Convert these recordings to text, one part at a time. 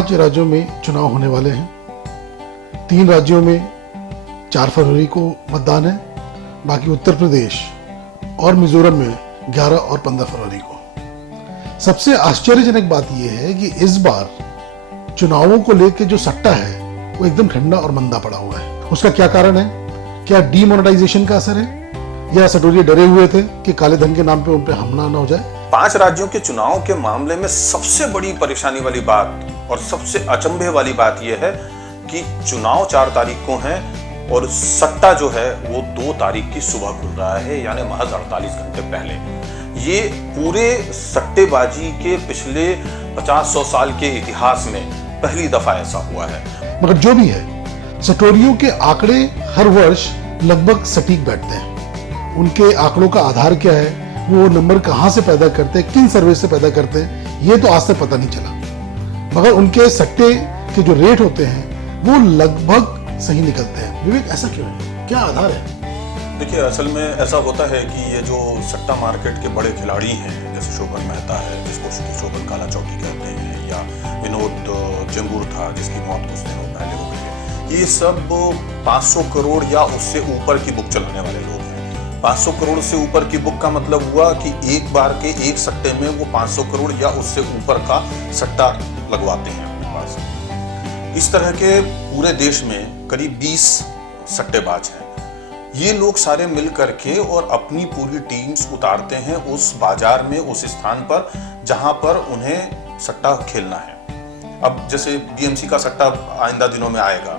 5 राज्यों में चुनाव होने वाले हैं। 3 राज्यों में 4 फरवरी को मतदान है, बाकी उत्तर प्रदेश और मिजोरम में 11 और 15 फरवरी को। सबसे आश्चर्यजनक बात यह है कि इस बार चुनावों को लेकर जो सट्टा है वो एकदम ठंडा और मंदा पड़ा हुआ है। उसका क्या कारण है? क्या डीमोनेटाइजेशन का असर है, या सटोरिये डरे हुए थे कि काले धन के नाम पे उन पे हमला ना हो जाए? 5 राज्यों के चुनाव के मामले में सबसे बड़ी परेशानी वाली बात और सबसे अचंभे वाली बात यह है कि चुनाव 4 तारीख को है और सट्टा जो है वो 2 तारीख की सुबह खुल रहा है, यानी महज 48 घंटे पहले। ये पूरे सट्टेबाजी के पिछले 50-100 साल के इतिहास में पहली दफा ऐसा हुआ है। मगर जो भी है, सटोरियों के आंकड़े हर वर्ष लगभग सटीक बैठते हैं। उनके आंकड़ों का आधार क्या है, वो नंबर कहां से पैदा करते हैं, किन सर्वे से पैदा करते हैं, ये तो आज तक पता नहीं चला। मगर उनके सट्टे के जो रेट होते हैं वो लगभग सही निकलते हैं। विवेक, ऐसा क्यों है? क्या आधार है? देखिए, असल में ऐसा होता है कि ये जो सट्टा मार्केट के बड़े खिलाड़ी हैं, जैसे शोभन मेहता है जिसको शोभन काला चौकी कहते हैं, या विनोद जंगूर था जिसकी मौत कुछ दिनों पहले हो गई है, ये सब 500 करोड़ या उससे ऊपर की बुक चलाने वाले लोग हैं। 500 करोड़ से ऊपर की बुक का मतलब हुआ कि एक बार के एक सट्टे में वो 500 करोड़ या उससे ऊपर का सट्टा लगवाते हैं अपने पास। इस तरह के पूरे देश में करीब 20 सट्टेबाज हैं। ये लोग सारे मिल करके और अपनी पूरी टीम्स उतारते हैं उस बाजार में, उस स्थान पर जहां पर उन्हें सट्टा खेलना है। अब जैसे बीएमसी का सट्टा आइंदा दिनों में आएगा,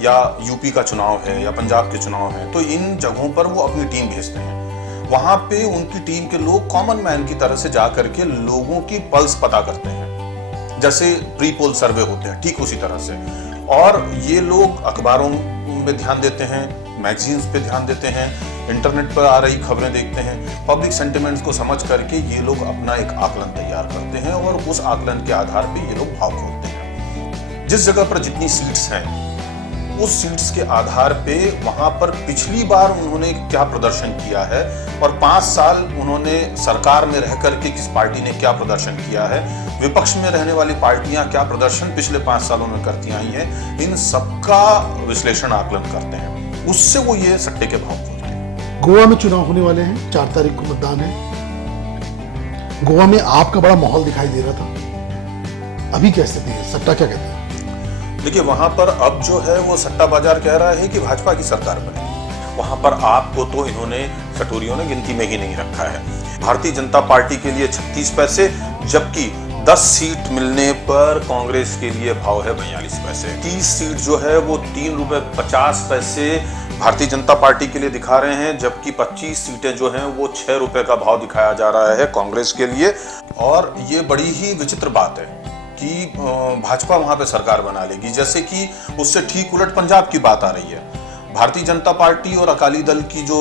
या यूपी का चुनाव है, या पंजाब के चुनाव है, तो इन जगहों पर वो अपनी टीम भेजते हैं। वहां पे उनकी टीम के लोग कॉमन मैन की तरह से जा करके लोगों की पल्स पता करते हैं, जैसे प्री पोल सर्वे होते हैं, ठीक उसी तरह से। और ये लोग अखबारों में ध्यान देते हैं, मैगजीन्स पे ध्यान देते हैं, इंटरनेट पर आ रही खबरें देखते हैं, पब्लिक सेंटिमेंट्स को समझ करके ये लोग अपना एक आकलन तैयार करते हैं और उस आकलन के आधार पे ये लोग भाव खोलते हैं। जिस जगह पर जितनी सीट्स हैं उस सीट्स के आधार पे वहां पर पिछली बार उन्होंने क्या प्रदर्शन किया है और 5 साल उन्होंने सरकार में रह करके किस पार्टी ने क्या प्रदर्शन किया है, विपक्ष में रहने वाली पार्टियां क्या प्रदर्शन पिछले 5 सालों में करती आई हैं, इन सबका विश्लेषण आकलन करते हैं। उससे वो ये सट्टे के भाव खोलते हैं। गोवा में चुनाव होने वाले हैं, 4 तारीख को मतदान है। गोवा में आपका बड़ा माहौल दिखाई दे रहा था, अभी क्या स्थिति है? सट्टा क्या कहते हैं? देखिए, वहां पर अब जो है वो सट्टा बाजार कह रहा है कि भाजपा की सरकार बनेगी। वहां पर आपको तो इन्होंने सटोरियों ने गिनती में ही नहीं रखा है। भारतीय जनता पार्टी के लिए 36 पैसे, जबकि 10 सीट मिलने पर कांग्रेस के लिए भाव है 42 पैसे। 30 सीट जो है वो 3 रुपए 50 पैसे भारतीय जनता पार्टी के लिए दिखा रहे हैं, जबकि 25 सीटें जो हैं वो 6 रुपए का भाव दिखाया जा रहा है कांग्रेस के लिए। और ये बड़ी ही विचित्र बात है कि भाजपा वहां पे सरकार बना लेगी, जैसे कि उससे ठीक उलट पंजाब की बात आ रही है। भारतीय जनता पार्टी और अकाली दल की जो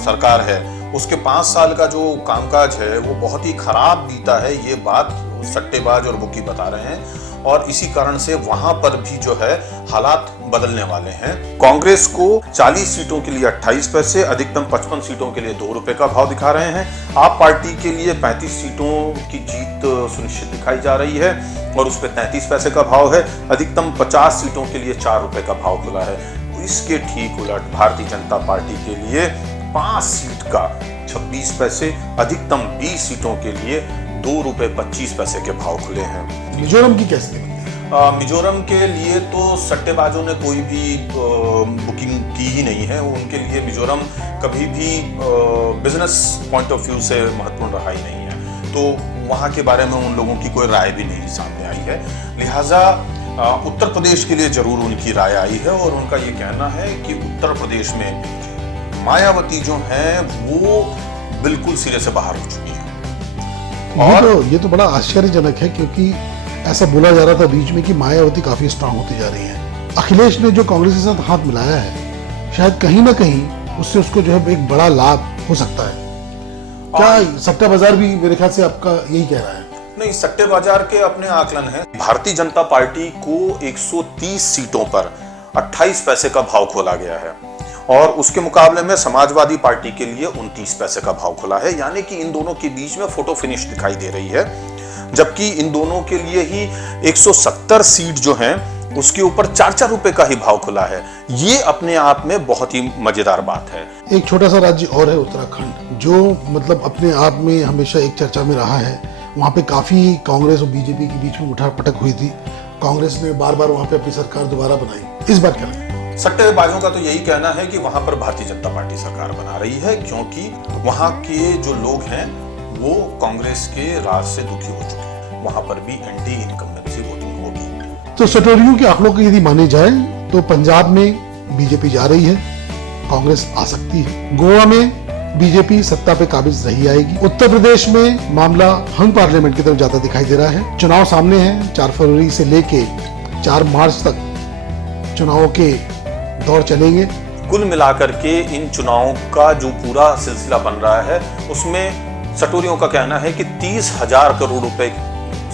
सरकार है उसके 5 साल का जो कामकाज है वो बहुत ही खराब बीता है, ये बात सट्टेबाज और बुकी बता रहे हैं। और इसी कारण से वहां पर भी जो है हालात बदलने वाले हैं। कांग्रेस को 40 सीटों के लिए 28 पैसे, अधिकतम 55 सीटों के लिए 2 रुपए का भाव दिखा रहे हैं। आप पार्टी के लिए 35 सीटों की जीत सुनिश्चित दिखाई जा रही है और उस पर 33 पैसे का भाव है। अधिकतम 50 सीटों के लिए 4 रुपए का भाव खुला है। इसके ठीक उलट भारतीय जनता पार्टी के लिए 5 सीट का 26 पैसे, अधिकतम 20 सीटों के लिए 2 रुपए 25 पैसे के भाव खुले हैं। मिजोरम की क्या स्थिति बनती है? मिजोरम के लिए तो सट्टेबाजों ने कोई भी बुकिंग की ही नहीं है। उनके लिए मिजोरम कभी भी बिजनेस पॉइंट ऑफ व्यू से महत्वपूर्ण रहा ही नहीं है, तो वहाँ के बारे में उन लोगों की कोई राय भी नहीं सामने आई है। लिहाजा उत्तर प्रदेश के लिए जरूर उनकी राय आई है और उनका ये कहना है कि उत्तर प्रदेश में मायावती जो है वो बिल्कुल सिरे से बाहर हो चुकी है। ये तो बड़ा आश्चर्यजनक है, क्योंकि ऐसा बोला जा रहा था बीच में कि मायावती काफी स्ट्रांग होती जा रही है। अखिलेश ने जो कांग्रेस के साथ हाथ मिलाया है, शायद कहीं ना कहीं उससे उसको जो है एक बड़ा लाभ हो सकता है। क्या सट्टा बाजार भी मेरे ख्याल से आपका यही कह रहा है? नहीं, सट्टे बाजार के अपने आकलन है। भारतीय जनता पार्टी को 130 सीटों पर 28 पैसे का भाव खोला गया है और उसके मुकाबले में समाजवादी पार्टी के लिए 29 पैसे का भाव खुला है, यानी कि इन दोनों के बीच में फोटो फिनिश दिखाई दे रही है। जबकि इन दोनों के लिए ही 170 सीट जो हैं उसके ऊपर 4-4 रुपए का ही भाव खुला है। ये अपने आप में बहुत ही मजेदार बात है। एक छोटा सा राज्य और है उत्तराखंड, जो मतलब अपने आप में हमेशा एक चर्चा में रहा है। वहाँ पे काफी कांग्रेस और बीजेपी के बीच में उठापटक हुई थी। कांग्रेस ने बार बार वहाँ पे अपनी सरकार दोबारा बनाई। इस बार क्या लगता है? सट्टेबाजों का तो यही कहना है कि वहां पर भारतीय जनता पार्टी सरकार बना रही है, क्योंकि वहां के जो लोग हैं वो कांग्रेस के राज से दुखी हो चुके हैं। वहां पर भी एंटी इनकम्बेंसी वोटिंग होगी। तो सटोरियों के आंकड़ों को यदि माने जाए तो पंजाब में बीजेपी जा रही है, कांग्रेस आ सकती है। गोवा में बीजेपी सत्ता पे काबिज रही आएगी। उत्तर प्रदेश में मामला हंग पार्लियामेंट की तरफ जाता दिखाई दे रहा है। चुनाव सामने है। 4 फरवरी से लेके 4 मार्च तक चुनावों के दौर चलेंगे। कुल मिलाकर के इन चुनावों का जो पूरा सिलसिला बन रहा है उसमें सटोरियों का कहना है कि 30,000 करोड़ रुपए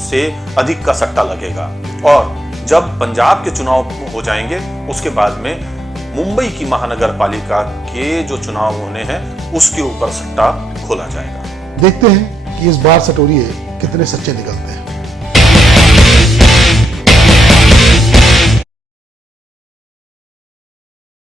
से अधिक का सट्टा लगेगा, और जब पंजाब के चुनाव हो जाएंगे उसके बाद में मुंबई की महानगर पालिका के जो चुनाव होने हैं उसके ऊपर सट्टा खोला जाएगा। देखते हैं कि इस बार सटोरिये कितने सच्चे निकलते हैं।